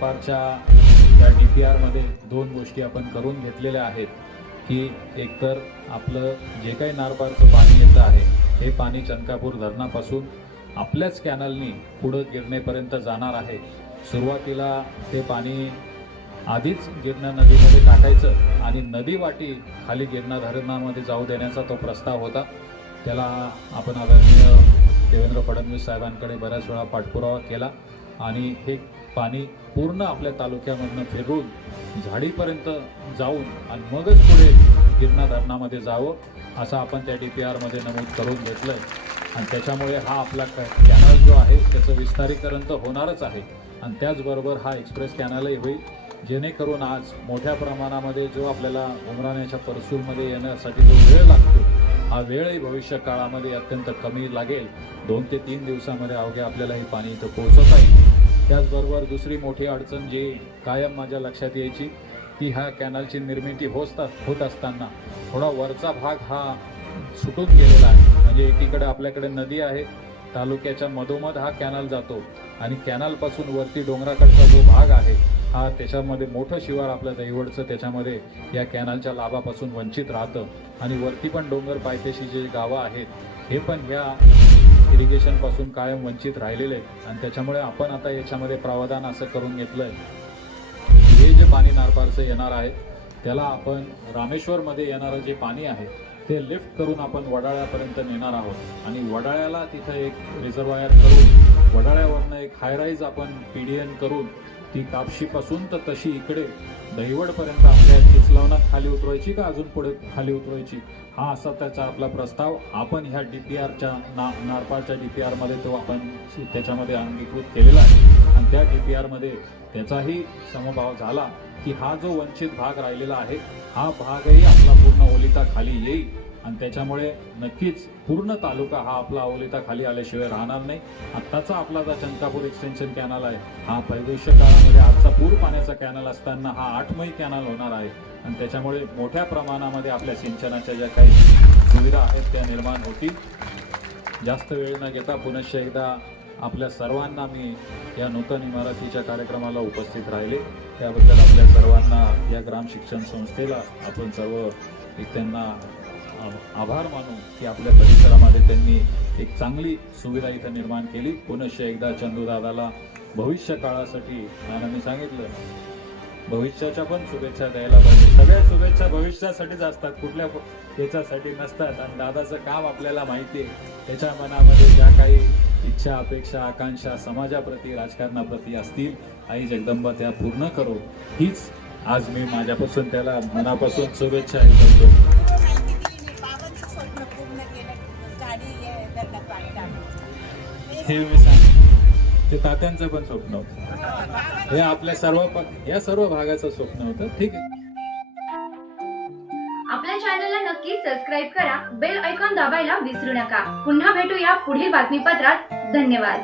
नारपारच्या या D P आरमध्ये दोन गोष्टी आपण करून घेतलेल्या आहेत की एकतर आपलं जे काही नारपारचं पाणी येतं आहे हे पाणी चंकापूर धरणापासून आपल्याच कॅनलनी पुढं गिरणेपर्यंत जाणार आहे. सुरुवातीला ते पाणी आधीच गिरणा नदीमध्ये टाकायचं आणि नदीवाटी खाली गिरणा धरणामध्ये जाऊ देण्याचा तो प्रस्ताव होता. त्याला आपण आदरणीय देवेंद्र फडणवीस साहेबांकडे बऱ्याच वेळा पाठपुरावा केला आणि हे पाणी पूर्ण आपल्या तालुक्यामधनं फिरून झाडीपर्यंत जाऊन आणि मगच पुढे गिरणा धरणामध्ये जावं असं आपण त्या डी पी आरमध्ये नमूद करून घेतलं आणि त्याच्यामुळे हा आपला कॅनल जो आहे त्याचं विस्तारीकरण तर होणारच आहे. आणि त्याचबरोबर हा एक्सप्रेस कॅनलही होईल. जेणेकरून आज मोठ्या प्रमाणामध्ये जो आपल्याला उमराण्याच्या परसूलमध्ये येण्यासाठी जो वेळ लागतो हा वेळही भविष्य काळामध्ये अत्यंत कमी लागेल. दोन ते तीन दिवसामध्ये अवघ्या आपल्याला हे पाणी इथं पोहोचवता येईल. त्याचबरोबर दुसरी मोठी अडचण जी कायम माझ्या लक्षात यायची की ह्या कॅनलची निर्मिती होत होत असताना थोडा वरचा भाग हा सुटून गेलेला आहे. म्हणजे एकीकडे आपल्याकडे नदी आहे तालुक्याच्या मधोमध हा कॅनल जातो आणि कॅनलपासून वरती डोंगराकडचा जो भाग आहे हा त्याच्यामध्ये मोठं शिवार आपल्या दैवडचं त्याच्यामध्ये या कॅनलच्या लाभापासून वंचित राहतं. आणि वरती पण डोंगर पायथ्याशी जे गावं आहेत हे पण ह्या इरिगेशनपासून कायम वंचित राहिलेले आहेत. आणि त्याच्यामुळे आपण आता याच्यामध्ये प्रावधान असं करून घेतलं आहे हे जे पाणी नारपारचं येणार आहे त्याला आपण रामेश्वरमध्ये येणारं जे पाणी आहे ते लिफ्ट करून आपण वडाळ्यापर्यंत नेणार आहोत. आणि वडाळ्याला तिथं एक रिझर्वायर करून वडाळ्यावरनं एक हायराईज आपण पी डी एन करून ती कापशीपासून तर तशी इकडे दहिवडपर्यंत आपल्या चिचलवनात खाली उतरवायची का अजून पुढे खाली उतरवायची? हा असा त्याचा आपला प्रस्ताव आपण ह्या डी पी आरच्या ना नारपारच्या डी पी आरमध्ये तो आपण त्याच्यामध्ये अंगीकृत केलेला आहे. आणि त्या डी पी आरमध्ये त्याचाही समभाव झाला की हा जो वंचित भाग राहिलेला आहे हा भागही आपला पूर्ण ओलिता खाली येईल. आणि त्याच्यामुळे नक्कीच पूर्ण तालुका हा आपला अवलिता खाली आल्याशिवाय राहणार नाही. आत्ताचा आपला जो चंकापूर एक्सटेन्शन कॅनल आहे हा भविष्य काळामध्ये आजचा पूर पाण्याचा कॅनल असताना हा आठमही कॅनल होणार आहे. आणि त्याच्यामुळे मोठ्या प्रमाणामध्ये आपल्या सिंचनाच्या ज्या काही सुविधा आहेत त्या निर्माण होतील. जास्त वेळ न घेता पुनश्च एकदा आपल्या सर्वांना मी या नूतन इमारतीच्या कार्यक्रमाला उपस्थित राहिले. त्याबद्दल आपल्या सर्वांना या ग्राम शिक्षण संस्थेला आपण सर्व एक त्यांना आभार मानू की आपल्या परिसरामध्ये त्यांनी एक चांगली सुविधा इथं निर्माण केली. पुनश्च एकदा चंदूदादाला भविष्य काळासाठी आणि सांगितलं भविष्याच्या पण शुभेच्छा द्यायला पाहिजे. सगळ्या शुभेच्छा भविष्यासाठीच असतात कुठल्या याच्यासाठी नसतात. आणि दादाचं काम आपल्याला माहिती आहे. त्याच्या मनामध्ये ज्या काही इच्छा अपेक्षा आकांक्षा समाजाप्रती राजकारणाप्रती असतील आई जगदंबा त्या पूर्ण करो. हीच आज मी माझ्यापासून त्याला मनापासून शुभेच्छा ऐकतो हे मी सांग ते तात्यांचं पण स्वप्न होतं. हे आपल्या सर्व या सर्व भागाचं स्वप्न होतं. ठीक आहे. आपल्या चॅनलला नक्की सबस्क्राईब करा. बेल ऐकॉन दाबायला विसरू नका. पुन्हा भेटूया पुढील बातमीपत्रात. धन्यवाद.